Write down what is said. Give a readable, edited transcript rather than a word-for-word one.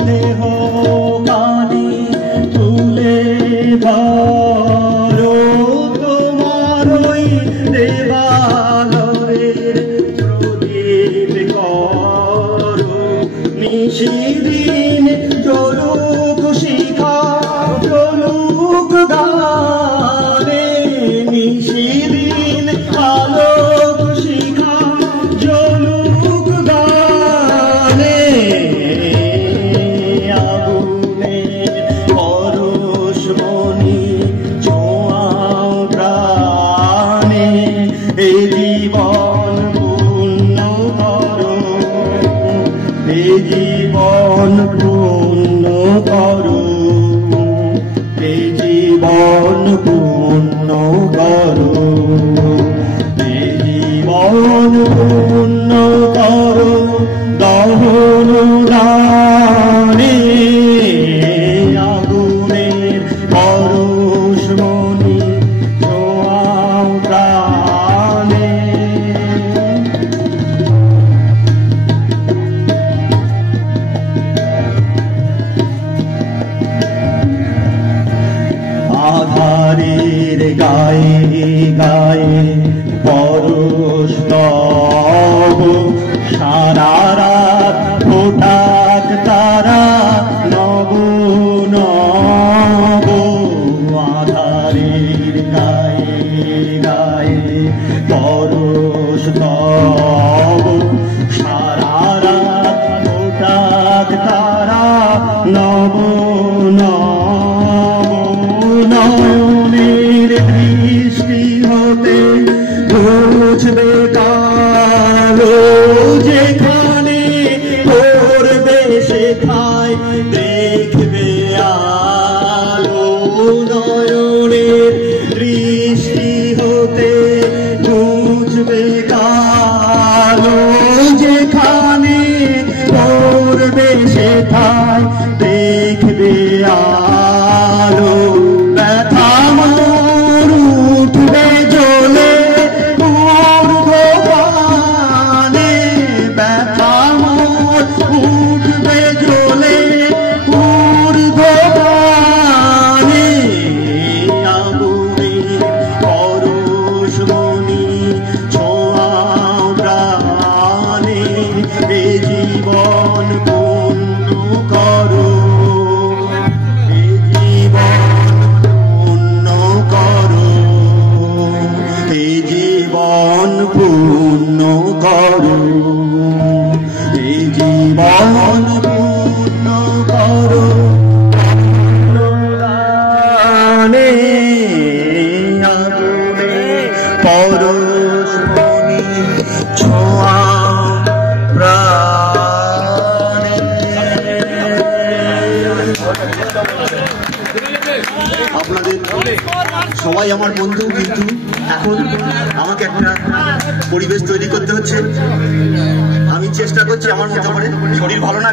দেহ কানি তুলে ধরো তোমার ওই দেবালয়ের প্রদীপ করো নিশিদিন চলুক শিখা চলুক গানে নিশিদিন আলোক শিখা চলুক গানে আগুনে পরশমণি ছোঁয়াও প্রাণে এই জীবন পূর্ণ করো এই জীবন পূর্ণ করো এই জীবন পূর্ণ করো এই জীবন পূর্ণ করো দহন দানে আগুনের পরশমণি ছোঁয়াও প্রাণে আধারের গায়ে গায়ে পরশ তব সারা রাত ফোটাক তারা নব নব আধারের গায়ে গায়ে পরশ তব সারা রাত ফোটাক তারা নব নয়নের দৃষ্টি হতে বুঝবে কালো যেখানে করবে সেখায় দেখবে আলো নয়নের দৃষ্টি হতে বুঝবে কালো যেখানে করবে সেখায় দেখবে আলো ব্যথা মোর উঠবে জ্বলে ঊর্ধ্বগানে ব্যথা মোর উঠবে জ্বলে ঊর্ধ্বগানে আগুনের পরশমণি ছোঁয়াও প্রাণে এই জীবন পূর্ণ করো এই জীবন পূর্ণ করো এই জীবন পূর্ণ করো এই জীবন পূর্ণ করো গানে আগুনে পরশমণি ছোঁয়াও প্রাণে আপনাদের সবাই আমার বন্ধু কিন্তু এখন আমাকে একটা পরিবেশ তৈরি করতে হচ্ছে আমি চেষ্টা করছি আমার মতো করে শরীর ভালো না